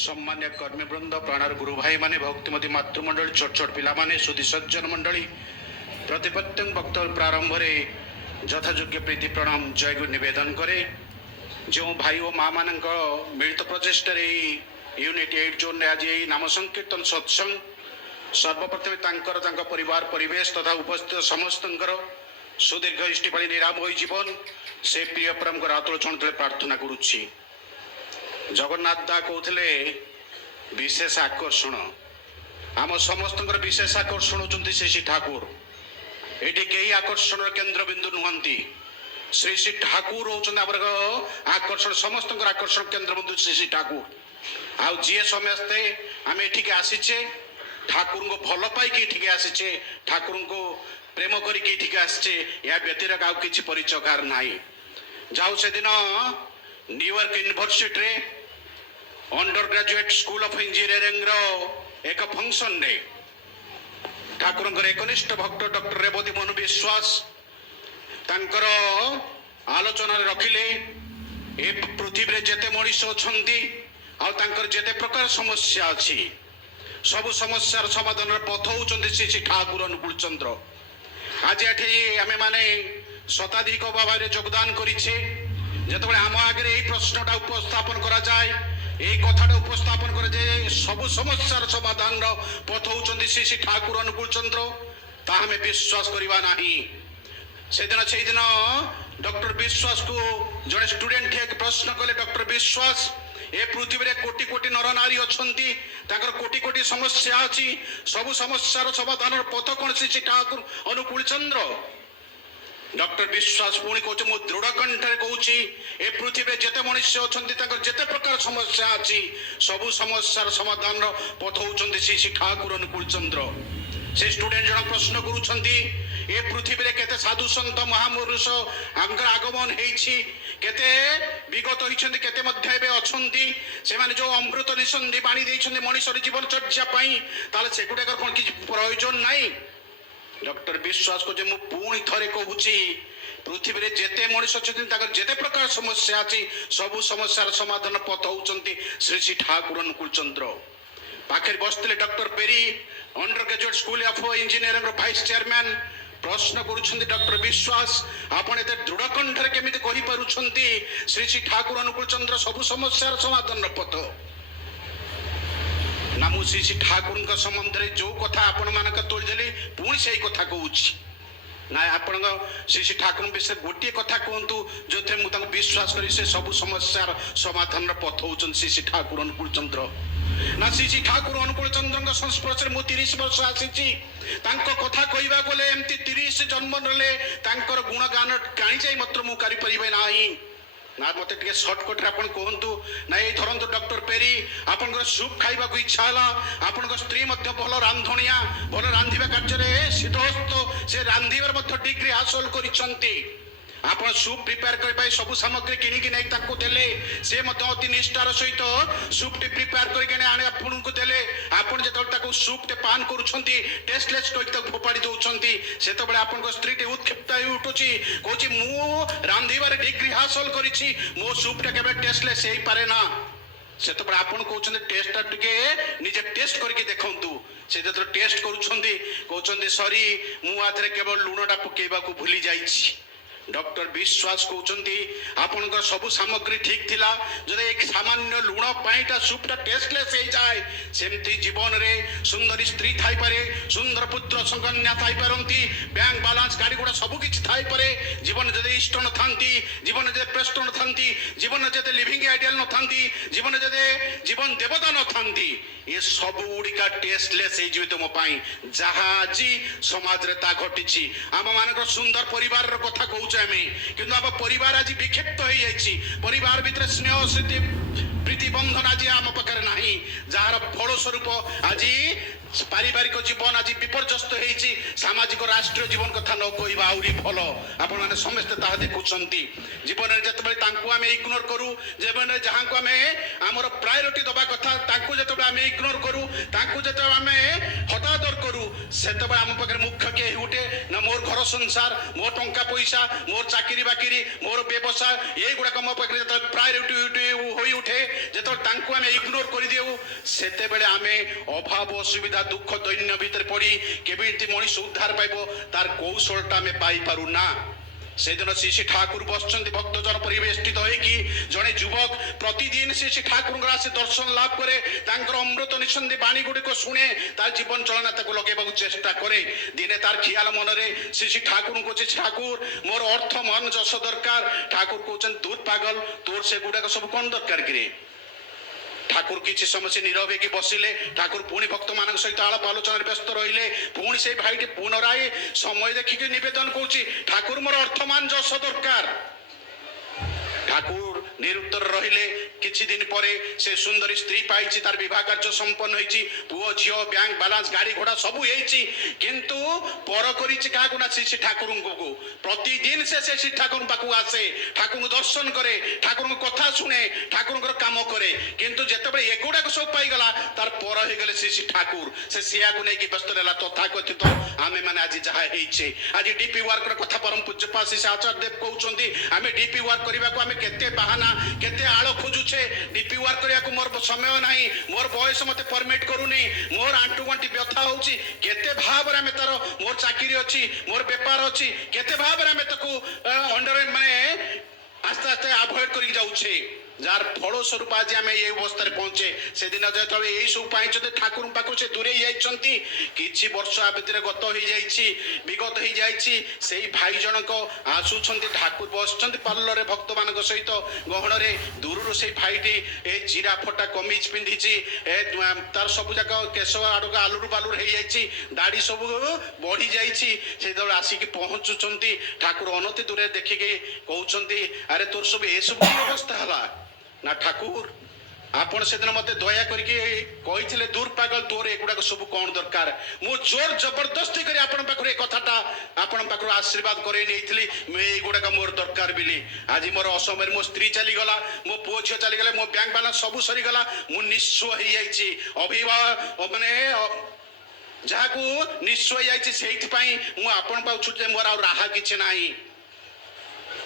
सम्मान्य कर्मीवृंद प्राणार गुरु भाई माने भक्तिमती मातृमंडली छोट छोट पिला माने सुधी सज्जन मंडली प्रतिपत्ति वक्तव्य प्रारंभ में यथायोग्य प्रीति प्रणाम जय गुरु निवेदन करे। जो भाई और माँ मान मिलित प्रचेषा यूनिट 8 जोन आज यही नाम संकीर्तन सत्संग सर्वप्रथम परिवार परिवेश तथा उपस्थित समस्त सुदीर्घ इष्टिपाली निराम हो जीवन से प्रिय परम आतुल चरण तले प्रार्थना करुच्ची। जगन्नाथ दा कहते विशेष आकर्षण आम समस्त विशेष आकर्षण होती श्री श्री ठाकुर। ये कई आकर्षण केन्द्र बिंदु नुहंती श्री श्री ठाकुर होकर आकर्षण समस्त आकर्षण केन्द्र बिंदु श्री श्री ठाकुर। आउ जी समस्ते आम ये आसीचे ठाकुर को भल पाई आसीचे ठाकुर को प्रेम करके आसचे या व्यतिरक आउ किसी परिचय कार ना। जाऊ से दिन न्यूयॉर्क यूनिवर्सिटी रे under graduate school of engineering रो एक फंक्शन ने ठाकुर एकनिष्ठ भक्त डॉक्टर रेवती मनु विश्वास तांकर आलोचना रखिले ए पृथ्वी रे जेते मनुष्य अछंती आ तांकर जेते प्रकार समस्या अछि सब समस्यार समाधान पथ होउचंती श्री श्री ठाकुर अनुकूल चंद्र। आज एठी आमे माने शताधिक भाव योगदान करिछे जेतबेले आम आगे यही प्रश्नटा उपस्थापन करा जाए यही कथाटा उपस्थापन करे जे सब समस्यार समाधान पथ होउचंती श्री श्री ठाकुर अनुकूल चंद्र ता हमें विश्वास करवा नाही। से दिन डॉक्टर विश्वास को जड़े स्टूडेंट एक प्रश्न कले डॉक्टर विश्वास ए पृथ्वी रे कोटि कोटि नर नारी अछंती ताकर कोटि कोटि समस्या अछि सब समस्यार समाधान पथ कोन श्री श्री ठाकुर अनुकूल चंद्र। डॉक्टर विश्वास पुणी कहूँ मो दृढ़ कंठे कहूँ ए पृथ्वी जेते मनुष्य अच्छा जेते प्रकार समस्या अच्छी सबु समस्यार समाधान पथ होउचंती श्री श्री ठाकुर अनुकूल चंद्र। से स्टूडेंट जन प्रश्न करुछंती ए पृथ्वी रे केते साधु संत महापुरुष आंकर आगमन हेछि केते विगत होइछंती केते मध्य एबे अछंती से माने जो अमृत निसंधि बाणी देइछंती मनुष्य जीवन चर्चा पई ताले सेकुडेकर कोन कि प्रयोजन नाही। डॉक्टर विश्वास को जे मु पुणी थरे कहूची पृथ्वी रे जेते मनुष्य अछंती ताकर जेते प्रकार समस्या अछि सबु समस्यार समाधान पथ होउचंती श्री श्री ठाकुर अनुकूल चंद्र। पाखे बसते doctor Perry undergraduate school of engineering vice chairman प्रश्न करुछंती डॉक्टर विश्वास आपण एते दृढ़ कंठरे केमिति कहि पारुछंती श्री श्री ठाकुर अनुकूल चंद्र सबु समस्यार समाधान पथ ना मु श्री श्री ठाकुर संबंध में जो कथा आपण मानक तोड़देली पुणी से कथा कहूँ ना आपण श्री श्री ठाकुर विषय गोटे कथा कहतु जो थे मुझे विश्वास करी से सब समस्यार समाधान पथ होउछन श्री श्री ठाकुर अनुकूल चंद्र। ना श्री श्री ठाकुर अनुकूल चंद्र संस्पर्श में 30 वर्ष आसी कथा कहवा गले एमती 30 जन्म नले गुणगान गाणी जाई मात्र मु करि परिबे नाही ना मत टे सर्टकट आप कहतु ना ये धरतु डॉक्टर पेरी आप सूप खाइबा को इच्छा है आपण स्त्री भल रांधणिया भल रांधिबा कार्य सिद्धहस्त से रांधिबार डिग्री हासिल करिसंती आप सूप प्रिपेयर करने सब सामग्री किणिकी नहीं देले से अति निष्ठार सहित सूप टी प्रिपेयर करके देले आपन जो सूप टे पान करुँच टेस्टलेस कही फोपाड़ी दौरान से आप स्त्री टी उत्क्षिप्त उठुची कौच मु रांधिबार डिग्री हासिल करी मो सूप टा केबे टेस्टलेस हो पारे ना से आपन कहते टेस्टा टे निजे टेस्ट करके देखु से जो टेस्ट करुँच सरी मुझे केवल लुणटा पकेबा को भूली जाइए। डॉक्टर विश्वास कहते आपण सब सामग्री ठीक थिला जदि एक सामान्य लुण पाईटा सूपटा टेस्टलेस हो जाए सेमती जीवन रे सुंदर स्त्री थाई पारे सुंदर पुत्र संकन्या थाई पारंती बैंक बैलेंस गाड़ी गुड़ा सब किछि थाई पारे जीवन जदि इष्ट न थांती जीवन जदि प्रेष्ट न थांती जीवन जदि लिविंग आइडियल न थांती जीवन जदि जीवन देवता न थांती ये सब गुड़िका टेस्टलेस हो जीवित मो पाई जहाँ आज समाज रे ता घटी आम मान सुंदर परिवार कथा कहूँ किंतु आम परिवार आज विक्षिप्त हो जाइए परिवार भितर स्नेह स्मृति प्रीति बंधन आज आम पाखे ना जार फलस्वरूप आज पारिवारिक जीवन आज विपर्यस्त होती सामाजिक राष्ट्रीय जीवन कथा न कहवा आहरी भल आपण मैंने समस्ते ताहा देखुंट जीवन में जिते आम इग्नोर करूँ जीवन में जहाँ को आम आमर प्रायोरिटी दबा कथा जो आम इग्नोर करूँ जो आम हतादर करूँ से आम पाखे मुख्य किए उठे ना मोर घर संसार मोर टंका पैसा मोर चाकरी बाकरी मोर व्यवसाय ये गुड़ाक मो पाखे प्रायोरिटी हो उठे जो आम इग्नोर कर देऊ ସେତେବେଳେ ଆମେ ଅଭାବ ଅସୁବିଧା ଦୁଃଖ ଦୈନ୍ୟ ଭିତରେ ପଡ଼ି କେମିତି ମଣିଷ ଉଦ୍ଧାର ପାଇବ ତାର କୌଶଳଟା ଆମେ ପାଇପାରୁନା। ସେଦିନ ଶ୍ରୀ ଠାକୁର ବସିଛନ୍ତି ଭକ୍ତଜନ ପରିବେଷ୍ଟିତ ହେଇକି, ଜଣେ ଯୁବକ ପ୍ରତିଦିନ ଶ୍ରୀ ଠାକୁରଙ୍କର ଆସି ଦର୍ଶନ ଲାଭ କରେ, ତାଙ୍କର ଅମୃତ ନିଃସନ୍ଦି ବାଣୀ ଗୁଡ଼ିକ ଶୁଣେ, ତାର ଜୀବନ ଚଳନା ତାକୁ ଲଗେଇବାକୁ ଚେଷ୍ଟା କରେ। ଦିନେ ତାର ଖିଆଲ ମନରେ ଶ୍ରୀ ଠାକୁରଙ୍କୁ କହୁଛି, ଠାକୁର ମୋର ଅର୍ଥ ମନ ଯଶ ଦରକାର। ଠାକୁର କହୁଛନ୍ତି, ଦୂର ପାଗଲ, ତୋର ସେଗୁଡାକ ସବୁ କଣ ଦରକାର କିରେ? ଠାକୁର କିଛି ସମୟ ସେ ନୀରବ ହେଇକି ବସିଲେ। ଠାକୁର ପୁଣି ଭକ୍ତମାନଙ୍କ ସହିତ ଆଳାପ ଆଲୋଚନାରେ ବ୍ୟସ୍ତ ରହିଲେ। ପୁଣି ସେଇ ଭାଇଟି ପୁନରାୟ ସମୟ ଦେଖିକି ନିବେଦନ କରୁଛି, ଠାକୁର ମୋର ଅର୍ଥମାନ ଯଶ ଦରକାର। ଠାକୁର ନିରୁତ୍ତର ରହିଲେ। କିଛି ଦିନ ପରେ ସେ ସୁନ୍ଦରୀ ସ୍ତ୍ରୀ ପାଇଛି, ତାର ବିବାହ କାର୍ଯ୍ୟ ସମ୍ପନ୍ନ ହେଇଛି, ପୁଅ ଝିଅ ବ୍ୟାଙ୍କ ବାଲାନ୍ସ ଗାଡି ଘୋଡା ସବୁ ହେଇଛି, କିନ୍ତୁ ପର କରିଛି କାହାକୁ ନା ଶ୍ରୀ ଠାକୁରଙ୍କୁ। ପ୍ରତିଦିନ ସେ ଶ୍ରୀ ଠାକୁରଙ୍କ ପାଖକୁ ଆସେ, ଠାକୁରଙ୍କୁ ଦର୍ଶନ କରେ, ଠାକୁରଙ୍କ କଥା ଶୁଣେ, ଠାକୁରଙ୍କର କାମ କରେ। କିନ୍ତୁ ଯେତେବେଳେ ଏଗୁଡାକ ସବୁ ପାଇଗଲା, ତାର ପର ହେଇଗଲେ ଶ୍ରୀ ଠାକୁର। ସେ ସିଆକୁ ନେଇକି ବ୍ୟସ୍ତ ରହିଲା। ତଥାକଥିତ ଆମେ ମାନେ ଆଜି ଯାହା ହେଇଛେ, ଆଜି ଡିପି ୱାର୍କର କଥା ପରମ ପୂଜ୍ୟପାଦ ଶ୍ରୀ ଆଚାର୍ଯ୍ୟ ଦେବ କହୁଛନ୍ତି, ଆମେ ଡିପି ୱାର୍କ କରିବାକୁ ଆମେ କେତେ ବାହାନା କେତେ ଆଳ ଖୋଜୁଛେ। ଡିପି ୱାର୍କ କରିବାକୁ ମୋର ସମୟ ନାହିଁ, ମୋର ବୟସ ମତେ ପରମିଟ କରୁନି, ମୋର ଆଣ୍ଠୁ ଗଣ୍ଠି ବ୍ୟଥା ହଉଛି। କେତେ ଭାବରେ ଆମେ ତାର, ମୋର ଚାକିରି ଅଛି, ମୋର ବେପାର ଅଛି, କେତେ ଭାବରେ ଆମେ ତାକୁ ଅଣ୍ଡର ମାନେ ଆସ୍ତେ ଆସ୍ତେ ଆଭଏଡ କରିକି ଯାଉଛେ, ଯାହାର ଫଳସ୍ୱରୂପ ଆଜି ଆମେ এই ଅବସ୍ଥାରେ ପହଞ୍ଚେ। ସେଦିନ ଯେତେବେଳେ ଏଇ ସବୁ ପାଇଛନ୍ତି ଠାକୁରଙ୍କ ପାଖକୁ ସେ ଦୂରେଇ ଯାଇଛନ୍ତି। କିଛି ବର୍ଷ ଆ ଭିତରେ ଗତ ହେଇଯାଇଛି, ବିଗତ ହେଇଯାଇଛି। ସେଇ ଭାଇ ଜଣକ ଆସୁଛନ୍ତି, ଠାକୁର ବସିଛନ୍ତି ପାର୍ଲରରେ ଭକ୍ତମାନଙ୍କ ସହିତ ଗହଣରେ। ଦୂରରୁ ସେଇ ଭାଇଟି ଏ ଚିରା ଫଟା କମିଜ ପିନ୍ଧିଛି, ତାର ସବୁ ଯାକ କେଶ ଆଡକୁ ଆଲୁରୁ ବାଲୁରୁ ହେଇଯାଇଛି, ଦାଢି ସବୁ ବଢି ଯାଇଛି। ସେତେବେଳେ ଆସିକି ପହଞ୍ଚୁଛନ୍ତି, ଠାକୁର ଅନତି ଦୂରରେ ଦେଖିକି କହୁଛନ୍ତି, ଆରେ ତୋର ସବୁ ଏସବୁ କି ଅବସ୍ଥା ହେଲା? ନା ଠାକୁର, ଆପଣ ସେଦିନ ମତେ ଦୟା କରିକି କହିଥିଲେ, ଦୂର ପାଗଲ ତୋର ଏଗୁଡାକ ସବୁ କଣ ଦରକାର। ମୁଁ ଜୋର ଜବରଦସ୍ତି କରି ଆପଣଙ୍କ ପାଖରୁ ଏ କଥାଟା ଆପଣଙ୍କ ପାଖରୁ ଆଶୀର୍ବାଦ କରେଇ ନେଇଥିଲି, ମୁଁ ଏଇଗୁଡାକ ମୋର ଦରକାର ବୋଲି। ଆଜି ମୋର ଅସମୟରେ ମୋ ସ୍ତ୍ରୀ ଚାଲିଗଲା, ମୋ ପୁଅ ଝିଅ ଚାଲିଗଲେ, ମୋ ବ୍ୟାଙ୍କ ବାଲାନ୍ସ ସବୁ ସରିଗଲା, ମୁଁ ନିଃସ୍ୱ ହେଇଯାଇଛି। ମାନେ ଯାହାକୁ ନିଃସ୍ୱ ହେଇଯାଇଛି, ସେଇଥିପାଇଁ ମୁଁ ଆପଣଙ୍କ ପାଖକୁ ଛୁଟି, ମୋର ଆଉ ରାହା କିଛି ନାହିଁ।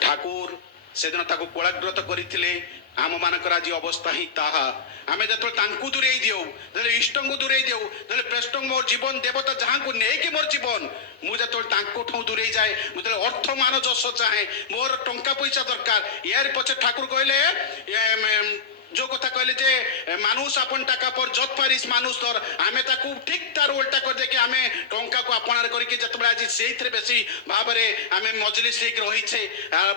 ଠାକୁର ସେଦିନ ତାକୁ କୋଳାଗ୍ରତ କରିଥିଲେ। ଆମ ମାନଙ୍କର ଆଜି ଅବସ୍ଥା ହିଁ ତାହା। ଆମେ ଯେତେବେଳେ ତାଙ୍କୁ ଦୂରେଇ ଦେଉ, ଯେତେବେଳେ ଇଷ୍ଟଙ୍କୁ ଦୂରେଇ ଦେଉ, ଯେତେବେଳେ ପ୍ରେଷ୍ଟଙ୍କୁ ମୋର ଜୀବନ ଦେବତା ଯାହାଙ୍କୁ ନେଇକି ମୋର ଜୀବନ, ମୁଁ ଯେତେବେଳେ ତାଙ୍କଠୁ ଦୂରେଇ ଯାଏ, ମୁଁ ଯେତେବେଳେ ଅର୍ଥ ମାନ ଯଶ ଚାହେଁ, ମୋର ଟଙ୍କା ପଇସା ଦରକାର, ୟାର ପଛେ ଠାକୁର କହିଲେ जो कथा कहले जे मानुष अपन टाका पर जत पारिस मानुष तोर, आमे ताकू ठीक तार उल्टा कर दे कि आमे टंका को अपनार करके जतबे आज सेइथरे बेसी भाबरे आमे मजलिस लेक रहिछे,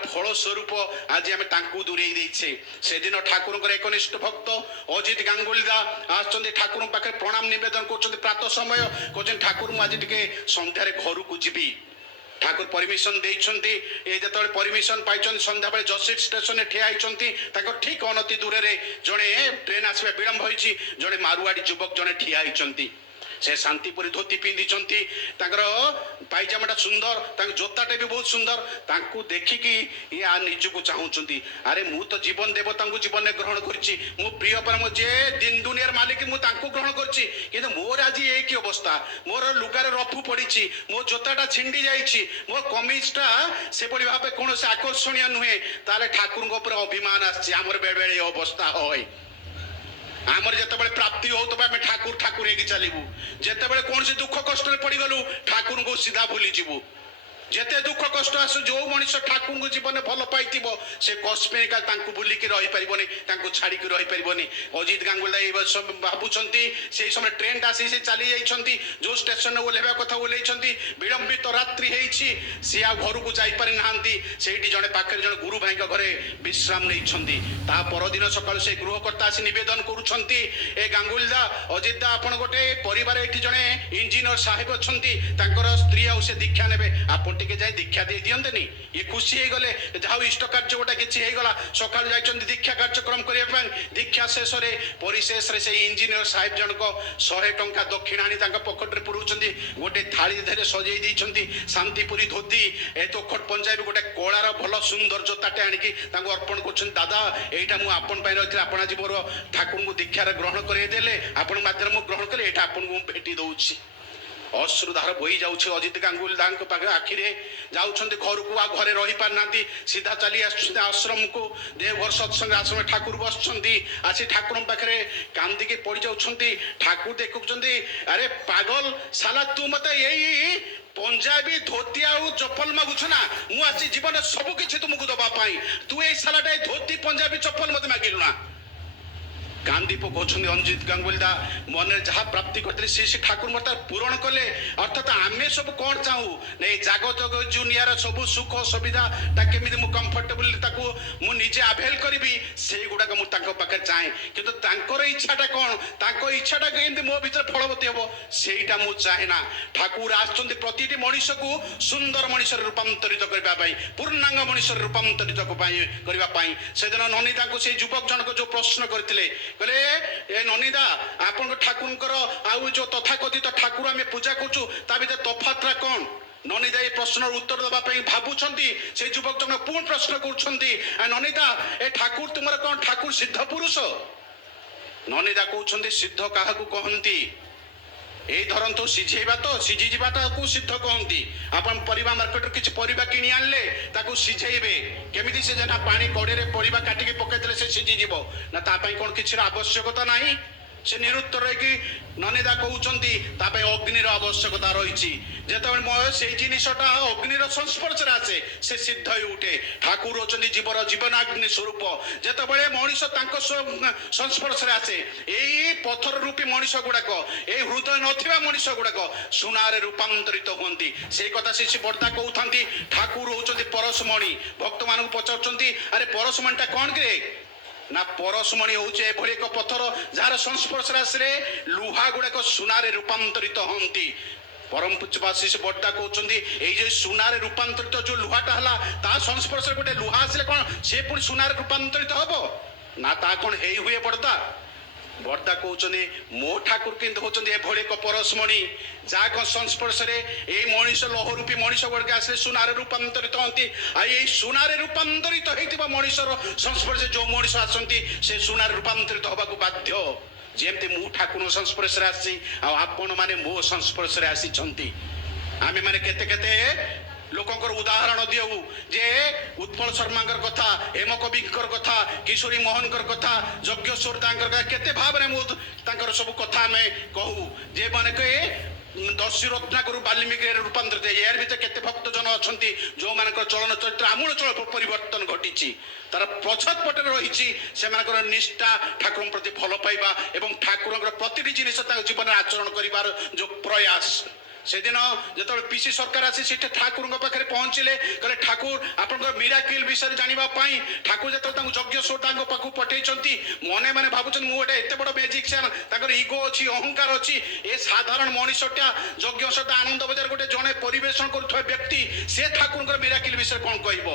फल स्वरूप आज आमे तांकू दूरेई देइछे। सेदिन ठाकुरଙ୍କର एकनिष्ठ भक्त अजित गांगुली दा आछन्ते ठाकुर पाखे प्रणाम निवेदन करछन्ते प्रातः समय कहछन ठाकुर मु आज टिके संध्यारे घर को जिबी। ठाकुर परमिशन देइछन्ती, ए जेतबे परमिशन पाइछन संध्या बेले जसीट स्टेशन ठिया आइछन्ती, ताको ठीक अनति दूर रे जणे ट्रेन आसीबा विलंब होइछि, जणे मारुआडी युवक जणे ठिया आइछन्ती। से शांतिपुरी धोती पिंधिचंती, तांकर पायजामाटा सुंदर, तांक जोताटे भी बहुत सुंदर, तांकू देखिकी या निजको चाहूचंती, अरे मु तो जीवन देवतांकू जीवन में ग्रहण करछि, मु प्रिय परम जे दिन दुनियार मालिक मु तांकू ग्रहण करछि, किंतु मोर आज ए की अवस्था, मोर लुगारे रफु पड़िछि, मो जोताटा छिंडी जाइछि, मोर कमीजटा से परि भाबे कोनोसे आकर्षणीय नुहे, ताले ठाकुरଙ୍କ ऊपर अभिमान आछि। हमर बेले बेले अवस्था होय, आमर जितेबाला प्राप्ति हो तब आम ठाकुर ठाकुर होगी चलू, जितेबाला कौन से दुख कष्ट पड़गलु ठाकुर को सीधा भूलीजु। जेते दुख कष्ट आसु जो मनीष ठाकुर को जीवन भल पाई से कश्मीर का बुलिकी रही पारबनी, छाड़ी रही पारबनी। अजित गांगुली भावुंट से समय ट्रेन आसी से चली जाइए, जो स्टेशन ओह्लैवा कथा ओह्लैंती, विलंबित रात्रि सी आ घर को जापारी ना, से जड़े पाखे जड़े गुरु भाई घरे विश्राम नहीं। परदिन सकाल से गृहकर्ता आसी नवेदन करुँचे, ए गांगुली दा अजित दा आप गोटे परिवार ये जड़े इंजीनियर साहेब अच्छा स्त्री आ दीक्षा ने आप टिके जाए दीक्षा दे दियंतेनी, ये खुशी हो गले जाओ इष्ट कार्य गोटा किसी होगला सका दीक्षा कार्यक्रम करने। दीक्षा शेष परिशेष से इंजीनियर साहेब जनक 100 टंका दक्षिण आनी पकेट पुराउछंती, गोटे थाली धरे सजई देइछंती, शांतिपुरी धोती ए तोखट पंजाबी गोटे कलार भल सुंदर जोताटे आनिकी अर्पण कर। दादा एटा मु आपन पाई रही, आप आज मोर ठाकुर को दीक्षार ग्रहण करदेले, आपण माध्यम ग्रहण कले, एटा आपन को भेटी दउछि। ଅଶ୍ରୁଧାର ବୋହି ଯାଉଛି ଅଜିତ ଗାଙ୍ଗୁଲି ଦାଙ୍କ ପାଖରେ ଆଖିରେ ଯାଉଛନ୍ତି ଘରକୁ ଆଉ ଘରେ ରହିପାରୁନାହାନ୍ତି ସିଧା ଚାଲି ଆସୁଛନ୍ତି ଆଶ୍ରମକୁ ଦେଓଘର ସତ୍ସଙ୍ଗ ଆଶ୍ରମ ଠାକୁର ବସୁଛନ୍ତି ଆସି ଠାକୁରଙ୍କ ପାଖରେ କାନ୍ଦିକି ପଡ଼ିଯାଉଛନ୍ତି ଠାକୁର ଦେଖୁଛନ୍ତି ଆରେ ପାଗଲ ସାଲା ତୁ ମତେ ଏଇ ପଞ୍ଜାବୀ ଧୋତି ଆଉ ଚପଲ ମାଗୁଛୁ ନା ମୁଁ ଆସି ଜୀବନରେ ସବୁ କିଛି ତୁମକୁ ଦବା ପାଇଁ ତୁ ଏଇ ସାଲାଟା ଧୋତି ପଞ୍ଜାବୀ ଚପଲ ମତେ ମାଗିଲୁ ନା କାନ୍ଦି ପକାଉଛନ୍ତି ଅଜିତ ଗାଙ୍ଗୁଲି ଦା ମନରେ ଯାହା ପ୍ରାପ୍ତି କରିଥିଲେ ସେ ଠାକୁର ମୋତେ ପୂରଣ କଲେ ଅର୍ଥାତ୍ ଆମେ ସବୁ କ'ଣ ଚାହୁଁ ନା ଏଇ ଜାଗତ ଦୁନିଆର ସବୁ ସୁଖ ସୁବିଧାଟା କେମିତି ମୁଁ କମ୍ଫର୍ଟେବଲ ତାକୁ ମୁଁ ନିଜେ ଆଭେଲ କରିବି ସେଇଗୁଡ଼ାକ ମୁଁ ତାଙ୍କ ପାଖରେ ଚାହେଁ କିନ୍ତୁ ତାଙ୍କର ଇଚ୍ଛାଟା କ'ଣ ତାଙ୍କ ଇଚ୍ଛାଟା କେମିତି ମୋ ଭିତରେ ଫଳବତୀ ହେବ ସେଇଟା ମୁଁ ଚାହେଁ ନା ଠାକୁର ଆସୁଛନ୍ତି ପ୍ରତିଟି ମଣିଷକୁ ସୁନ୍ଦର ମଣିଷରେ ରୂପାନ୍ତରିତ କରିବା ପାଇଁ ପୂର୍ଣ୍ଣାଙ୍ଗ ମଣିଷରେ ରୂପାନ୍ତରିତ କରିବା ପାଇଁ ସେଦିନ ନନିତାଙ୍କୁ ସେଇ ଯୁବକ ଜଣକ ଯୋଉ ପ୍ରଶ୍ନ କରିଥିଲେ କହିଲେ ଏ ନନିଦା ଆପଣଙ୍କ ଠାକୁରଙ୍କର ଆଉ ଯୋଉ ତଥାକଥିତ ଠାକୁର ଆମେ ପୂଜା କରୁଛୁ ତା ଭିତରେ ତଫାତଟା କ'ଣ ନନିଦା ଏ ପ୍ରଶ୍ନର ଉତ୍ତର ଦେବା ପାଇଁ ଭାବୁଛନ୍ତି ସେ ଯୁବକ ଜଣକ ପୁଣି ପ୍ରଶ୍ନ କରୁଛନ୍ତି ନନିଦା ଏ ଠାକୁର ତୁମର କ'ଣ ଠାକୁର ସିଦ୍ଧ ପୁରୁଷ ନନିଦା କହୁଛନ୍ତି ସିଦ୍ଧ କାହାକୁ କହନ୍ତି ଏଇ ଧରନ୍ତୁ ସିଝେଇବା ତ ସିଝିଯିବାଟାକୁ ସିଦ୍ଧ କହନ୍ତି ଆପଣ ପରିବା ମାର୍କେଟରୁ କିଛି ପରିବା କିଣି ଆଣିଲେ ତାକୁ ସିଝେଇବେ କେମିତି ସିଝେ ନା ପାଣି କଡ଼େଇରେ ପରିବା କାଟିକି ପକାଇଦେଲେ ସେ ସିଝିଯିବ ନା ତା ପାଇଁ କ'ଣ କିଛି ଆବଶ୍ୟକତା ନାହିଁ ସେ ନିରୁତ୍ତର ହେଇକି ନନିଦା କହୁଛନ୍ତି ତା ପାଇଁ ଅଗ୍ନିର ଆବଶ୍ୟକତା ରହିଛି ଯେତେବେଳେ ସେଇ ଜିନିଷଟା ଅଗ୍ନିର ସଂସ୍ପର୍ଶରେ ଆସେ ସେ ସିଦ୍ଧ ହେଇ ଉଠେ ଠାକୁର ହେଉଛନ୍ତି ଜୀବର ଜୀବନାଗ୍ନି ସ୍ୱରୂପ ଯେତେବେଳେ ମଣିଷ ତାଙ୍କ ସଂସ୍ପର୍ଶରେ ଆସେ ଏଇ ପଥର ରୂପୀ ମଣିଷ ଗୁଡ଼ାକ ଏଇ ହୃଦୟ ନଥିବା ମଣିଷ ଗୁଡ଼ାକ ସୁନାରେ ରୂପାନ୍ତରିତ ହୁଅନ୍ତି ସେଇ କଥା ସେ ବର୍ଦ୍ଧା କହୁଥାନ୍ତି ଠାକୁର ହେଉଛନ୍ତି ପରଶମଣି ଭକ୍ତମାନଙ୍କୁ ପଚାରୁଛନ୍ତି ଆରେ ପରଶମଣିଟା କ'ଣ କିରେ ନା ପରଶମଣି ହଉଛି ଏଭଳି ଏକ ପଥର ଯାହାର ସଂସ୍ପର୍ଶରେ ଆସିଲେ ଲୁହା ଗୁଡାକ ସୁନାରେ ରୂପାନ୍ତରିତ ହୁଅନ୍ତି ପରମ ପୂଜ୍ୟବାସୀ ସେ ବର୍ଦ୍ଧା କହୁଛନ୍ତି ଏଇ ଯେ ସୁନାରେ ରୂପାନ୍ତରିତ ଯୋଉ ଲୁହାଟା ହେଲା ତା ସଂସ୍ପର୍ଶରେ ଗୋଟେ ଲୁହା ଆସିଲେ କ'ଣ ସେ ପୁଣି ସୁନାରେ ରୂପାନ୍ତରିତ ହବ ନା ତା କ'ଣ ହେଇ ହୁଏ ବର୍ଦ୍ଧା ବର୍ଦ୍ଧା କହୁଛନ୍ତି ମୋ ଠାକୁର କିନ୍ତୁ ହଉଛନ୍ତି ଏଭଳି ଏକ ପରଶମଣି ଯାହାଙ୍କ ସଂସ୍ପର୍ଶରେ ଏଇ ମଣିଷ ଲୌହରୂପୀ ମଣିଷ ଗୁଡିକ ଆସିଲେ ସୁନାରେ ରୂପାନ୍ତରିତ ହୁଅନ୍ତି ଆଉ ଏଇ ସୁନାରେ ରୂପାନ୍ତରିତ ହେଇଥିବା ମଣିଷର ସଂସ୍ପର୍ଶରେ ଯୋଉ ମଣିଷ ଆସନ୍ତି ସେ ସୁନାରେ ରୂପାନ୍ତରିତ ହବାକୁ ବାଧ୍ୟ ଯେମିତି ମୁଁ ଠାକୁରଙ୍କ ସଂସ୍ପର୍ଶରେ ଆସିଛି ଆଉ ଆପଣମାନେ ମୋ ସଂସ୍ପର୍ଶରେ ଆସିଛନ୍ତି ଆମେମାନେ କେତେ କେତେ ଲୋକଙ୍କର ଉଦାହରଣ ଦିଉ ଯେ ଉତ୍ପଳ ଶର୍ମାଙ୍କର କଥା ହେମ କବିଙ୍କର କଥା କିଶୋରୀ ମୋହନଙ୍କର କଥା ଯଜ୍ଞେଶ୍ୱର ଦାଙ୍କର କଥା କେତେ ଭାବରେ ମୁଁ ତାଙ୍କର ସବୁ କଥା ଆମେ କହୁ ଯେ ମାନେ ଦସ୍ୟୁ ରତ୍ନାକରୁ ବାଲ୍ମୀକି ରୂପାନ୍ତରିତ ଏହାର ଭିତରେ କେତେ ଭକ୍ତଜନ ଅଛନ୍ତି ଯୋଉମାନଙ୍କର ଚଳନ ଚରିତ୍ର ଆମୂଳଚଳ ପରିବର୍ତ୍ତନ ଘଟିଛି ତାର ପଛତ ପଟରେ ରହିଛି ସେମାନଙ୍କର ନିଷ୍ଠା ଠାକୁରଙ୍କ ପ୍ରତି ଭଲ ପାଇବା ଏବଂ ଠାକୁରଙ୍କର ପ୍ରତିଟି ଜିନିଷ ତାଙ୍କ ଜୀବନରେ ଆଚରଣ କରିବାର ଯୋଉ ପ୍ରୟାସ ସେଦିନ ଯେତେବେଳେ ପିସି ସରକାର ଆସି ସେଠି ଠାକୁରଙ୍କ ପାଖରେ ପହଞ୍ଚିଲେ କହିଲେ ଠାକୁର ଆପଣଙ୍କର ମିରାକିଲ ବିଷୟରେ ଜାଣିବା ପାଇଁ ଠାକୁର ଯେତେବେଳେ ତାଙ୍କୁ ଯଜ୍ଞେଶ୍ୱର ତାଙ୍କ ପାଖକୁ ପଠେଇଛନ୍ତି ମନେ ମନେ ଭାବୁଛନ୍ତି ମୁଁ ଗୋଟେ ଏତେ ବଡ଼ ମ୍ୟାଜିସିଆନ ତାଙ୍କର ଇଗୋ ଅଛି ଅହଙ୍କାର ଅଛି ଏ ସାଧାରଣ ମଣିଷଟା ଯଜ୍ଞେଶ୍ୱର ଆନନ୍ଦ ବଜାର ଗୋଟେ ଜଣେ ପରିବେଷଣ କରୁଥିବା ବ୍ୟକ୍ତି ସେ ଠାକୁରଙ୍କର ମିରାକିଲ ବିଷୟରେ କ'ଣ କହିବ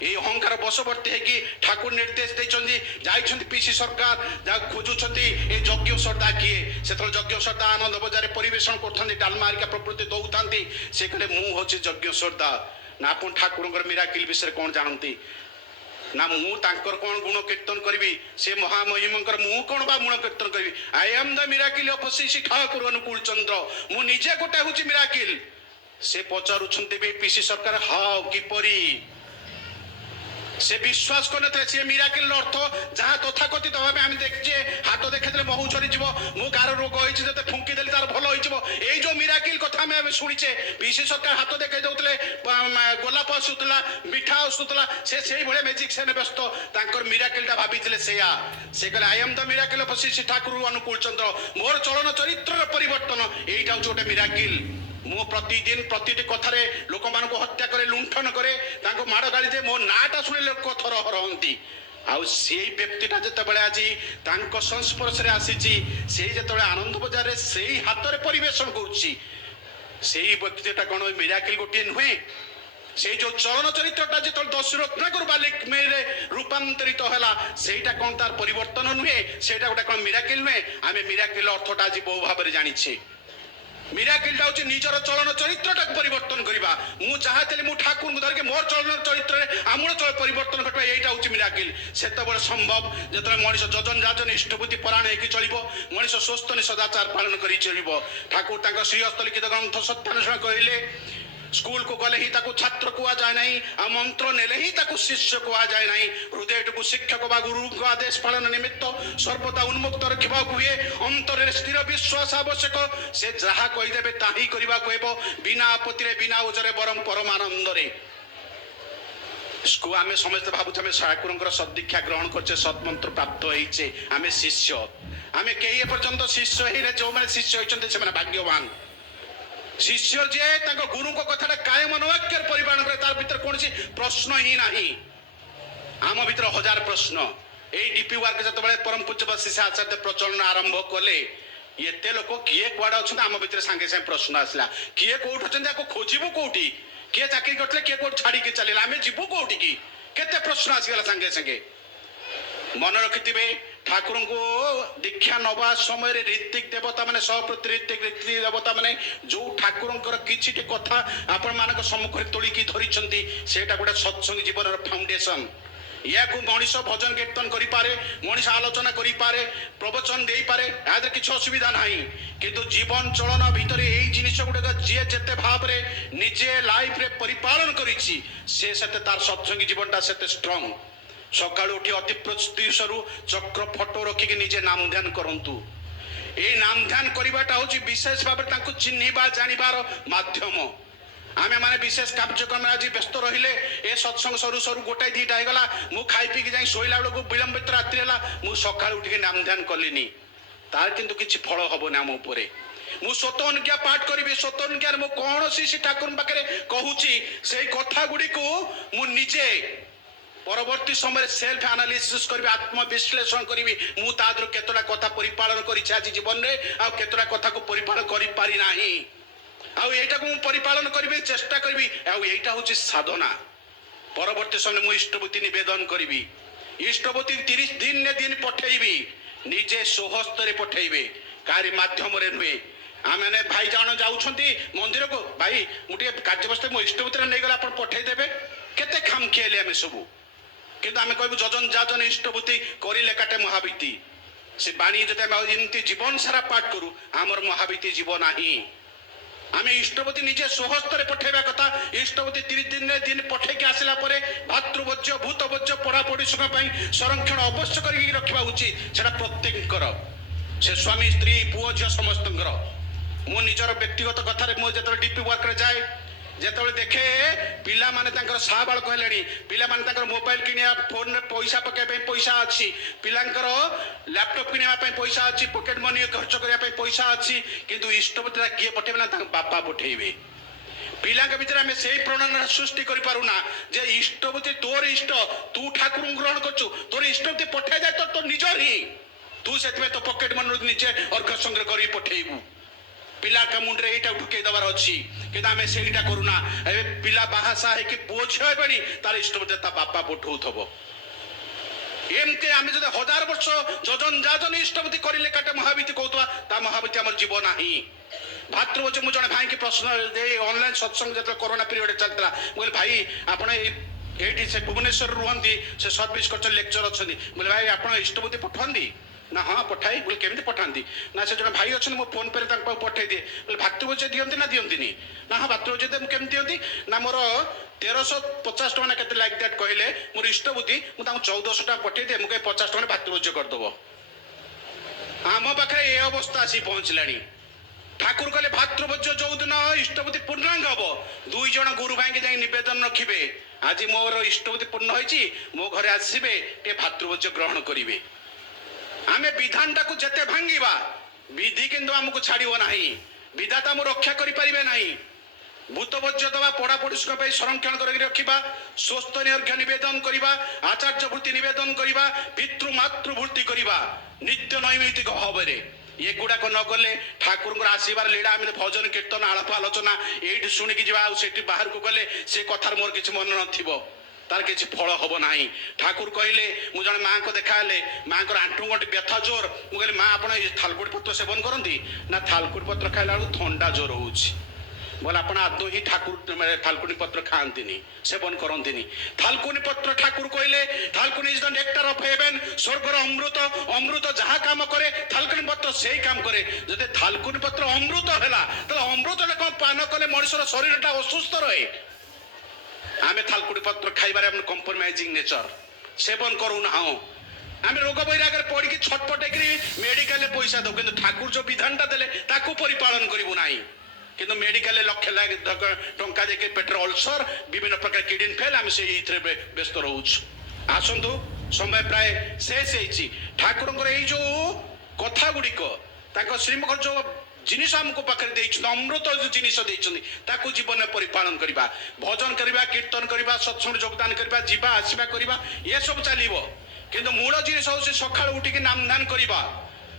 এই অহংকার বশবর্তী হয়েকি ঠাকুর নির্দেশ দিয়েছেন যাইছেন পিসি সরকার যা খোঁজুছেন এই যজ্ঞ শ্রদ্ধা কিয়ে সেতবে যজ্ঞ শ্রদ্ধা আনন্দ বজারে পরিবেশন করতে ডালমা হারিকা প্রভৃতি দৌঁতে সে কলে মু হচ্ছে যজ্ঞ শ্রদ্ধা না আপন ঠাকুরঙ্কর মিরাকিল বিষয়ে কোণ জানতি না মু তাঙ্কর কোণ গুণ কীর্তন করিবি সে মহামহিমঙ্কর মু কোণ বা গুণ কীর্তন করিবি I am the miracle of Shri Thakur Anukul Chandra মু নিজে গোটে হচ্ছে মিরাকিল সে পচারুছেন পিসি সরকার হাও কিপরি সে বিশ্বাস করে সে মিরাকিল অর্থ যা তথাকথিত ভাবে আমি দেখছি হাত দেখাইলে মহু ঝরিযোগ মু কার রোগ হয়েছে যেতে ফুঙ্কি দেলে তার ভালো হয়ে এই যে মিরাকিল কথা আমি শুনিছে পিসি সরকার হাত দেখাই দেউলে গোলাপ আସୁଥିଲା মিঠা আସୁଥିଲା সে সেইভাবে ম্যাজিকশিয়ানে ব্যস্ত তাঁর মিরাকিলটা ভাবিলে সেয়া সে কলে I am the miracle of Shri Thakur Anukul Chandra মোর চলন চরিত্রর পরিবর্তন এইটা হচ্ছে গোটে মিরাকিল ମୁଁ ପ୍ରତିଦିନ ପ୍ରତିଟି କଥାରେ ଲୋକମାନଙ୍କୁ ହତ୍ୟା କରେ ଲୁଣ୍ଠନ କରେ ତାଙ୍କୁ ମାଡ଼ ଗାଳି ଦିଏ ମୋ ନାଁଟା ଶୁଣିଲେ ଲୋକ ଥରହର ହୁଅନ୍ତି ଆଉ ସେଇ ବ୍ୟକ୍ତିଟା ଯେତେବେଳେ ଆଜି ତାଙ୍କ ସଂସ୍ପର୍ଶରେ ଆସିଛି ସେଇ ଯେତେବେଳେ ଆନନ୍ଦ ବଜାରରେ ସେଇ ହାତରେ ପରିବେଷଣ କରୁଛି ସେଇ ବ୍ୟକ୍ତିଟା କ'ଣ ମିରାକିଲ ଗୋଟିଏ ନୁହେଁ ସେଇ ଯୋଉ ଚଳନ ଚରିତ୍ରଟା ଯେତେବେଳେ ଦସ୍ୟୁ ରତ୍ନାକର ବାଲ୍ମୀକିରେ ରୂପାନ୍ତରିତ ହେଲା ସେଇଟା କ'ଣ ତାର ପରିବର୍ତ୍ତନ ନୁହେଁ ସେଇଟା ଗୋଟେ କ'ଣ ମିରାକିଲ ନୁହେଁ ଆମେ ମିରାକିଲ ଅର୍ଥଟା ଆଜି ବହୁ ଭାବରେ ଜାଣିଛେ মিরাকিলটা হচ্ছে নিজের চলন চরিত্রটাকে পরিবর্তন করা মু চাহাইলি মু ঠাকুর ধরিকি মোর চলন চরিত্রে আমূল চল পরিবর্তন ঘটবা এইটা হচ্ছে মিরাকিল সেতবে সম্ভব যেতবে মনিষ যজন যাজন ইষ্টবুদ্ধি পরায়ণ হয়ে চলব मनीष स्वस्थ सदाचार पालन कर चलिब। ठाकुर तांको श्रीहस्त लिखित ग्रंथ सत्यान्वेषण कहले स्कूल को गले ही ताकू छात्र कुआ जाए नहीं आ मंत्र नेले ही ताकू शिष्य कुआ जाए नहीं। हृदय को शिक्षक बा गुरु को आदेश पालन निमित्त सर्वदा उन्मुक्त रखा हुए। अंतर स्थिर विश्वास आवश्यक। से जहा कहीदेवे ताही करने को बिना आपत्ति बिना उजरे बरम परमानंद आम समस्त भावुँ आम ठाकुर सदीक्षा ग्रहण करे सत्मंत्र प्राप्त होइचे आम शिष्य आम कई पर्यंत शिष्य ही जो मैंने शिष्य होती से भाग्यवान। शिष्य जे गुरु को कथा कायम अनुवाक्य परिपालन करे तार भीतर कौन प्रश्न ही नहीं। आम भीतर हजार प्रश्न। यही डीपी वर्क जो परम पूज्य शिष्य आचार्य प्रचलन आरंभ कले ये लोक किए कुआड़े अच्छा आम भीतर सांगे सांगे प्रश्न आसला किए कौट अच्छे खोजबू कौटी किए चाकरी करते किए कौट छाड़ी चल आम जीवु कौटी की केते प्रश्न आसीगला सांगे सांगे। मन रखिथे ठाकुर को दीक्षा नवा समय ऋतिक देवता माने सप्रति ऋतिक देवता माने जो ठाकुर किसी कथा आपण मान सम्मुख तोलिकी धरी सेटा गोटे सत्संग जीवन फाउंडेशन। या मनीष भजन कीर्तन करें मनीष आलोचना करें प्रवचन दे पारे याद किसी असुविधा ना किंतु जीवन चलन भितर यही जिनिस गुड़ाक जी जिते भाव निजे लाइफ रे परिपालन करे तार सत्संगी जीवनटा से स्ट्रंग। सका उठी अति प्रत्युषरु चक्र फटो रखिक निजे नाम ध्यान करंतु। ये नाम ध्यान करवाटा हूँ विशेष भाव चिन्हवा जानिबार माध्यम। आमे माने विशेष कार्यक्रम आज व्यस्त रहिले ए सत्संग सरू सरू गोटाई दीटा होगला मु खाई पी जाई शोला बेलू विलंबित रात्रि है मु सका उठिक नाम ध्यान कलिनी तार किंतु किछि फल हबो ना मो उपरे। मु स्वत अनुज्ञा पाठ करी स्वत अनुज्ञा मु कौन सी ठाकुर पाखे कहूची से कथा गुड़ी को मु निजे परवर्ती समय सेल्फ एनालिसिस करी आत्मविश्लेषण करी मु तादर केतटा कथा परिपालन करी आज जीवन में आ केतटा कथा को परिपालन करि पारि नाही आईटा को परिपालन करी चेष्टा करी आईटा हूँ साधना। परवर्ती समय मुझे इष्टवती नवेदन करी इष्टवती 30 दिन ने दिन पठेबी निजे स्वहस्तर पठेबे कारी मध्यम नुहे। आम मैंने भाई जान जाऊँ मंदिर को भाई मुझे कार्यवस्था मो इष्टवती नहीं गला पठेदेवे केते खाम खिएले आम सबू किंतु आम कहूँ जजन जाजन इष्टवती करे काटे महाबीति से बाणी जो जीवन सारा पाठ करूँ आमर महाबीति जीवन नाही। आम इष्टवती निजे स्वहस्तर पठेबा कथा इष्टवती 30 दिन ने दिन पठेकी आसला भातृभोज भूतभोज पढ़ापढ़ी संरक्षण अवश्य कर रखा उचित से प्रत्येक से स्वामी स्त्री पुओ झील समस्त मो निजर व्यक्तिगत कथार मो जो डीपी वर्क जाए जो देखे पिला माने साबाल कहले पिला माने मोबाइल किनिया फोन पैसा पकाइबा पैसा अच्छी पिलांकर लैपटॉप किनिया पैसा अच्छी पॉकेट मनी खर्च करने पैसा अच्छी किंतु इष्टवती किए पठेबे ना बापा पठेबे। पिला भीतर आम से प्रणना सृष्टि करूना जे इष्टवती तोर इष्ट तू ठाकुर ग्रहण करचु तोर इष्टवती पठाई जाए तो निजर ही तू से तो पॉकेट मनी निजे अर्घ संग्रह कर पठेबू पिला का मुंडे यहाँ ढुकई दबार अच्छी कि आम से करूना पिला बाहासा है कि पुओ झी तार इष्टवती बापा पठाऊब एमती आम जो 1000 वर्ष जजन जाजन इष्टवती करे काटे महाबीति कहता महाबीति आम जीव ना। भातृभोज मुझे जड़े भाई की प्रश्न ऑनलाइन सत्संग जो कोरोना पीरियड चलता बोले भाई आप ये से भुवनेश्वर रुहती से सर्विस कर लेक्चर अच्छा बोले भाई आप इष्टवती पठाती ना हाँ पठाई बोले केमी पठाती ना से जो भाई अच्छे मो फोन पे पठे दिए बोले भातृभोज दिखती ना दिखती ना हाँ भातृभोज केमी दिखती ना मोर 1350 टका के लाइक दैट कहले मोर इष्टवती मुझे 1400 टका पठे दिए मुझे 50 टका भातृभोज करदेव। आम पाखे ये अवस्था आसी पहुँचला ठाकुर कहले भातृभोज जो दिन इष्टवती पूर्णांग हम 2 जन गुरु भाई के नवेदन रखिए आज मोर इष्टवती पूर्ण होती मो घर आसबे टे भातृभोज ग्रहण करेंगे। आम विधानटा को जिते भांगा विधि किंतु आमको छाड़ो ना विधाता आम रक्षा करें ना भूतभोज दवा पढ़ापढ़ी संरक्षण कर रखा स्वस्थ अर्घ्य नवेदन करवा आचार्य वृत्ति नवेदन करवा पितृमातृवृत्ति करवा नित्य नैमित्तिक भाव ये गुड़ाक नगले ठाकुर आसबार लीला आम भजन कीर्तन आलाप आलोचना ये शुणिकी जा बाहर को गले से कथार मोर किसी मन न तार किसी फल हम ना। ठाकुर कहले मुझे जन माँ को देखा माँ को आंठू गंठी व्यथा जोर मुझे माँ आप थालकुड़ी पत्र सेवन करती ना थालकुड़ी पत्र खाइला बेलू थंडा जोर हो बोले आपण आदौ ही ठाकुर थालकुनी पत्र खाआंतीनी सेवन करंतीनी थालकुनी पत्र ठाकुर कहले थालकुनी is the nectar of heaven स्वर्गर अमृत अमृत जहाँ काम करे थालकुनी पत्र से काम करे जदि थालकुनी पत्र अमृत हैला तले अमृत ले कोन पान कले मनुष्यर शरीरटा असुस्थ रहे आमे थालकुनी पत्र खाइबारे हम कंप्रोमाइजिंग नेचर सेवन करू ना हो आमे रोग बैरागर पड़ी की छटपटे मेडिकल पैसा दो किंतु ठाकुर जो विधानटा देले ताकू परिपालन करिवु नाही किंतु मेडिकल लक्ष लाख टंका देके पेटर अल्सर विभिन्न प्रकार किडनी फेल आम से व्यस्त रोच आसतु समय प्राय शेष होती ठाकुर जो कथा गुड़िक श्रीमुख जो जिनिस आमको पाखे अमृत जो जिनिस ताकू जीवन में परिपालन करवा भजन करवा कीर्तन करवा सत्संग योगदान करवा जीवा आसवा करवा ये सब चलो किंतु मूल जिनिस हूँ सका उठिक नामदान करवा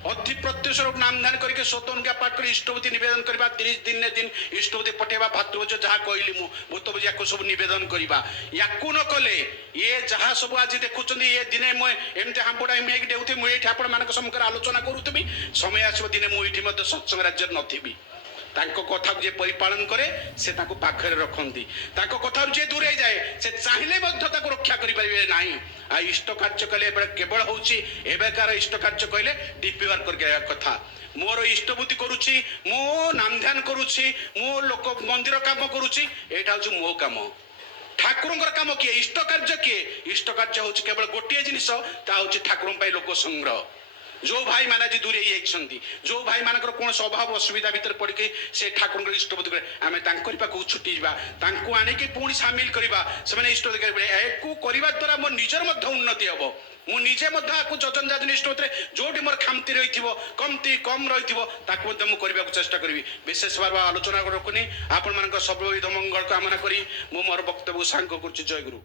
अति प्रत्युष नामदान करके स्वतंत्र पाठ कर इष्टवती निवेदन करवा 30 दिन दिन इष्टवती पठेवा भातृज जहाँ कहली भूतभुज या सब निवेदन करवा या न कले ये जहाँ सब आज देखुं ये दिने मुझे हांपड़ा डेउथी मुझे आपण मान सम्मुख आलोचना करूथी समय आसो दिने मुझे सत्संग राज्य नथी कथा जे परिपालन करे से पाखे रखती कथा जे दूरे जाए से चाहिए रक्षा करें ना आ इष्ट कार्य कले केवल हूँ एवं इष्ट कार्य कहले डीपीआर कर कथा मोर इष्टभूति करुच्ची मो नाम ध्यान करुच्ची मो लोक मंदिर काम करुच्ची एटा हूँ मो काम ठाकुर काम किए इष्ट कार्य किए इष्ट कार्य हूँ केवल गोटे जिनिस हूँ ठाकुर लोक संग्रह जो भाई मान आज दूरे जाइए जो भाई मान कौन अभाव असुविधा भितर पड़ के से ठाकुर इष्टबोध आम पाक छुटी जावा आणिकी पुणी सामिल करवा से इष्टबोध करने द्वारा मो निजर उन्नति हम मुझे जजन जाजन इष्टबोध जो मोर खामती रही कमती कम रही मुझे चेष्टा करी विशेष भाव आलोचना रखुनी आपण मान सब मंगल कामना करी मोर वक्तव्य सांग कर जय गुरु।